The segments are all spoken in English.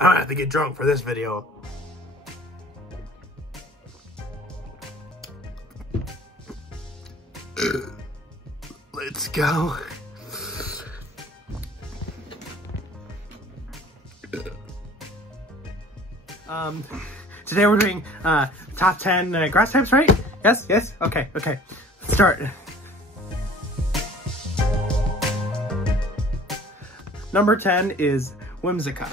I don't have to get drunk for this video. Let's go. Today we're doing top 10 grass types, right? Yes, yes. Okay, okay. Let's start. Number 10 is Whimsicott.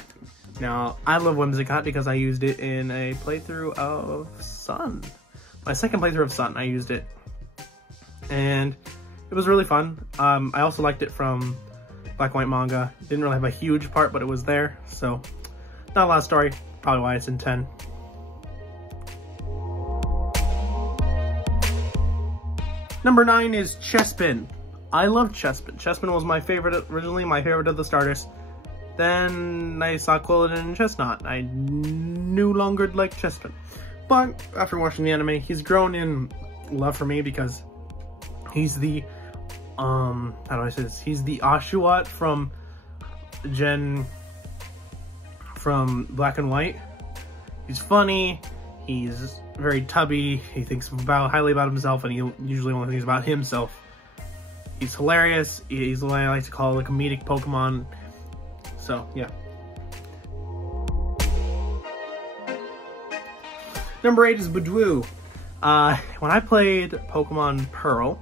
Now, I love Whimsicott because I used it in a playthrough of Sun. My second playthrough of Sun, I used it. And it was really fun. I also liked it from Black and White manga. It didn't really have a huge part, but it was there. So, not a lot of story. Probably why it's in 10. Number 9 is Chespin. I love Chespin. Chespin was my favorite, originally my favorite of the starters. Then I saw Quilladin and Chestnut. I no longer liked Chespin. But after watching the anime, he's grown in love for me because he's the, how do I say this? He's the Oshawott from Black and White. He's funny, he's very tubby, he thinks highly about himself, and he usually only thinks about himself. He's hilarious, he's what I like to call a comedic Pokemon. So, yeah. Number 8 is Budew. When I played Pokemon Pearl,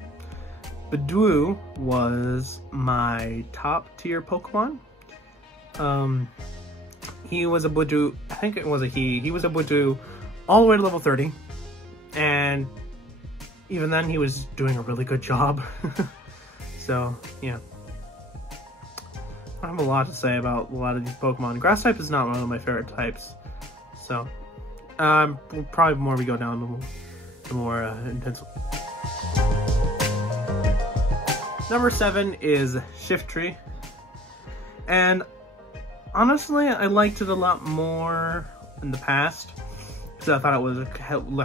Budew was my top tier Pokemon. He was a Budew, I think it was a he was a Budew all the way to level 30. And even then he was doing a really good job. So, yeah. I have a lot to say about a lot of these Pokemon. Grass type is not one of my favorite types. So, probably more we go down, the more intense. Number 7 is Shiftry. And honestly, I liked it a lot more in the past. Because I thought it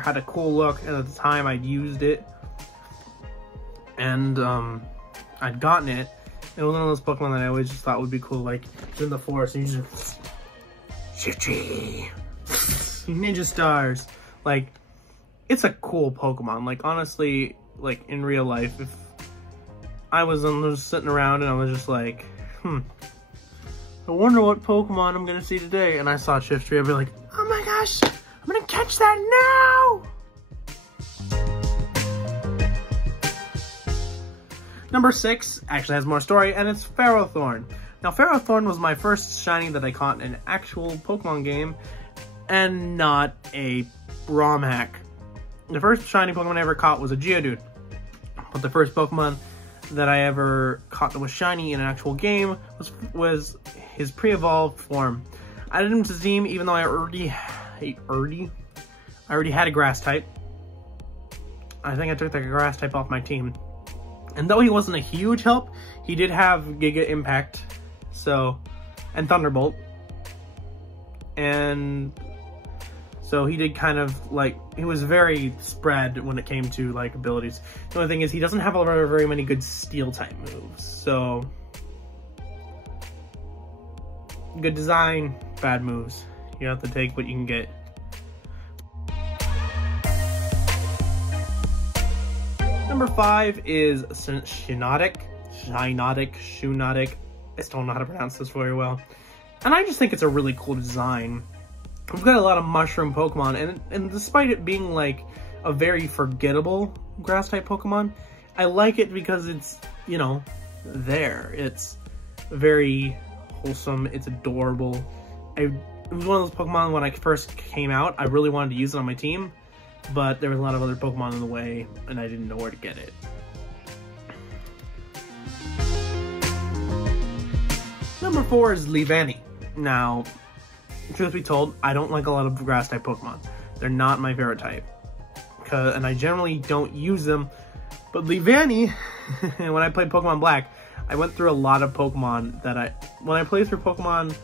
had a cool look, and at the time I'd used it. And I'd gotten it. It was one of those Pokemon that I always just thought would be cool, like in the forest, and you just Shiftry, Ninja Stars. Like, it's a cool Pokemon. Like, honestly, like in real life, if I was just sitting around and I was just like, I wonder what Pokemon I'm gonna see today, and I saw Shiftry, I'd be like, oh my gosh, I'm gonna catch that now! Number 6 actually has more story, and it's Ferrothorn. Now, Ferrothorn was my first shiny that I caught in an actual Pokemon game, and not a ROM hack. The first shiny Pokemon I ever caught was a Geodude, but the first Pokemon that I ever caught that was shiny in an actual game was his pre-evolved form. I added him to Team even though I already had a Grass type. I think I took the Grass type off my team. And though he wasn't a huge help, he did have Giga Impact, and Thunderbolt. And so he did kind of, like, he was very spread when it came to, like, abilities. The only thing is he doesn't have very many good Steel-type moves, so good design, bad moves. You have to take what you can get. Number 5 is Shiinotic. I still don't know how to pronounce this very well. And I just think it's a really cool design. We've got a lot of mushroom Pokemon, and despite it being like a very forgettable grass type Pokemon, I like it because it's, you know, there. It's very wholesome, it's adorable. It was one of those Pokemon when I first came out, I really wanted to use it on my team, but there was a lot of other Pokemon in the way, and I didn't know where to get it. Number 4 is Leavanny. Now, truth be told, I don't like a lot of grass type Pokemon. They're not my favorite type. And I generally don't use them. But Leavanny, when I played Pokemon Black, I went through a lot of Pokemon that when I played through Pokemon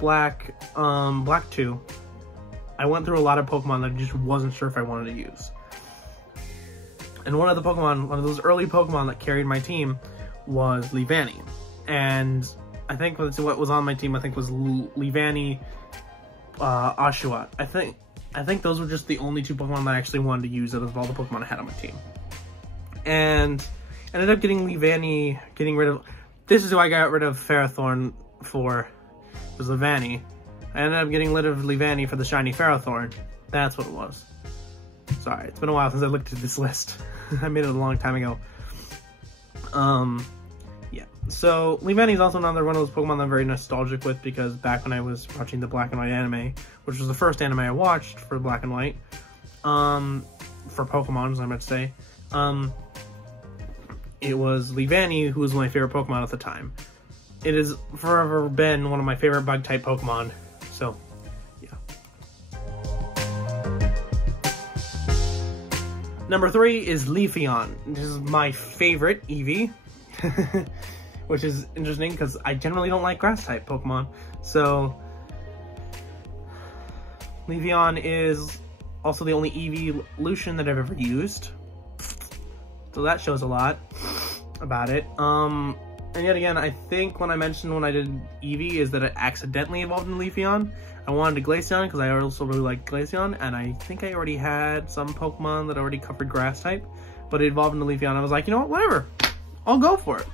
Black, Black 2, I went through a lot of Pokemon that I just wasn't sure if I wanted to use. And one of those early Pokemon that carried my team was Leavanny. And I think what was on my team, I think was Leavanny, Oshawott. I think those were just the only 2 Pokemon that I actually wanted to use out of all the Pokemon I had on my team. And ended up getting Leavanny, this is who I got rid of Ferrothorn for, was Leavanny. I ended up getting rid of Leavanny for the shiny Ferrothorn. That's what it was. Sorry, it's been a while since I looked at this list. I made it a long time ago. Yeah. So, Leavanny is also another one of those Pokemon that I'm very nostalgic with, because back when I was watching the Black and White anime, which was the first anime I watched for Black and White, for Pokemon, as I meant to say, it was Leavanny who was my favorite Pokemon at the time. It has forever been one of my favorite Bug-type Pokemon, so, yeah. Number 3 is Leafeon. This is my favorite Eevee, which is interesting because I generally don't like Grass-type Pokemon, so Leafeon is also the only evolution that I've ever used, so that shows a lot about it. And yet again, I think when I mentioned when I did Eevee is that it accidentally evolved into Leafeon. I wanted to Glaceon because I also really like Glaceon, and I think I already had some Pokemon that already covered Grass type, but it evolved into Leafeon. I was like, you know what, whatever, I'll go for it.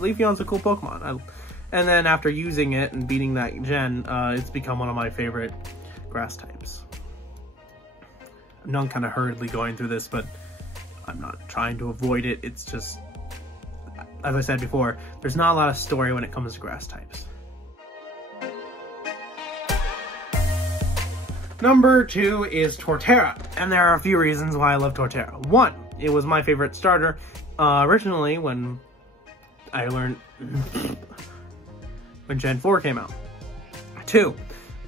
Leafeon's a cool Pokemon. And then after using it and beating that gen, it's become one of my favorite Grass types. I know I'm kind of hurriedly going through this, but I'm not trying to avoid it. It's just, as I said before, there's not a lot of story when it comes to Grass types. Number 2 is Torterra, and there are a few reasons why I love Torterra. 1, it was my favorite starter originally when I learned when Gen 4 came out. 2,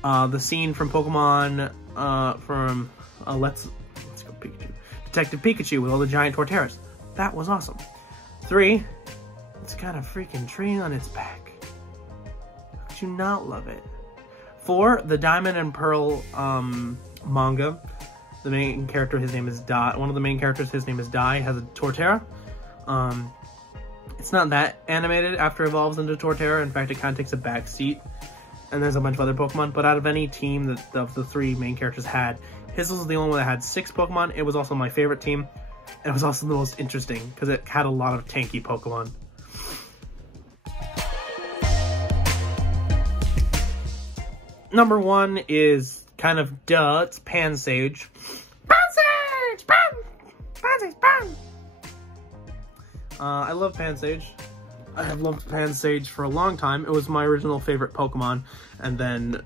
the scene from Pokemon from Let's Go Pikachu, Detective Pikachu with all the giant Torterras. That was awesome. 3, it's got a freaking tree on its back. How could you not love it? 4, the Diamond and Pearl manga. The main character, his name is Dai. One of the main characters, his name is Dai, has a Torterra. It's not that animated after it evolves into Torterra. In fact, it kind of takes a back seat. And there's a bunch of other Pokemon. But out of any team that of the 3 main characters had, his was the only one that had 6 Pokemon. It was also my favorite team. And it was also the most interesting because it had a lot of tanky Pokemon. Number 1 is kind of duh, it's Pansage. Pansage! Pansage! I love Pansage. I have loved Pansage for a long time. It was my original favorite Pokemon, and then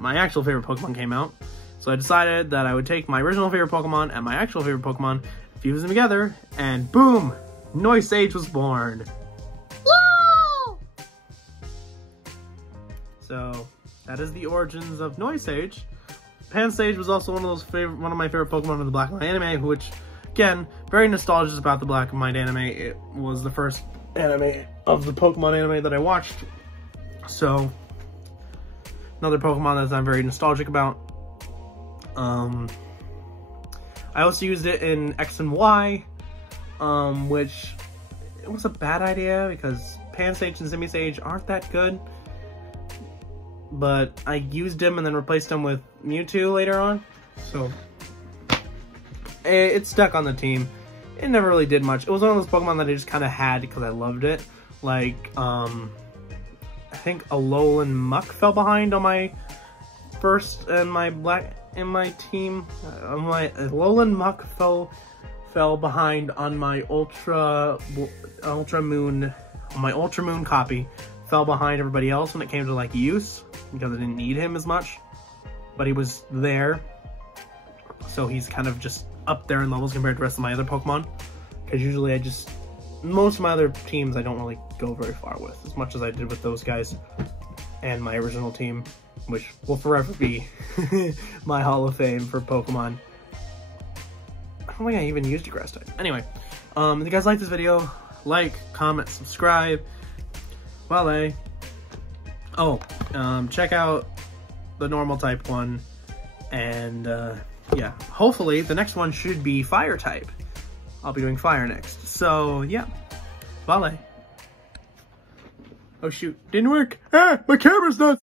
my actual favorite Pokemon came out. So I decided that I would take my original favorite Pokemon and my actual favorite Pokemon, fuse them together, and boom! Noisage was born. Woo! So that is the origins of Noisage. Pansage was also one of my favorite Pokemon in the Black and White anime, which, again, very nostalgic about the Black and White anime. It was the first anime of the Pokemon anime that I watched. So, another Pokemon that I'm very nostalgic about. I also used it in X and Y, which it was a bad idea because Pansage and Simisage aren't that good. But I used him and then replaced him with Mewtwo later on, so it stuck on the team. It never really did much. It was one of those Pokemon that I just kind of had because I loved it. Like, I think Alolan Muck fell behind on my first and my team. My Alolan Muck fell behind on my Ultra Moon copy. Fell behind everybody else when it came to like use because I didn't need him as much, but he was there, so he's kind of just up there in levels compared to the rest of my other Pokemon, because usually most of my other teams I don't really go very far with as much as I did with those guys and my original team, which will forever be my Hall of Fame for Pokemon. I don't think I even used a Grass type. Anyway, if you guys like this video, like, comment, subscribe. Vale. Oh, check out the normal type one, and yeah, hopefully the next one should be fire type. I'll be doing fire next. So yeah, Vale. Oh shoot, didn't work. Ah, my camera's not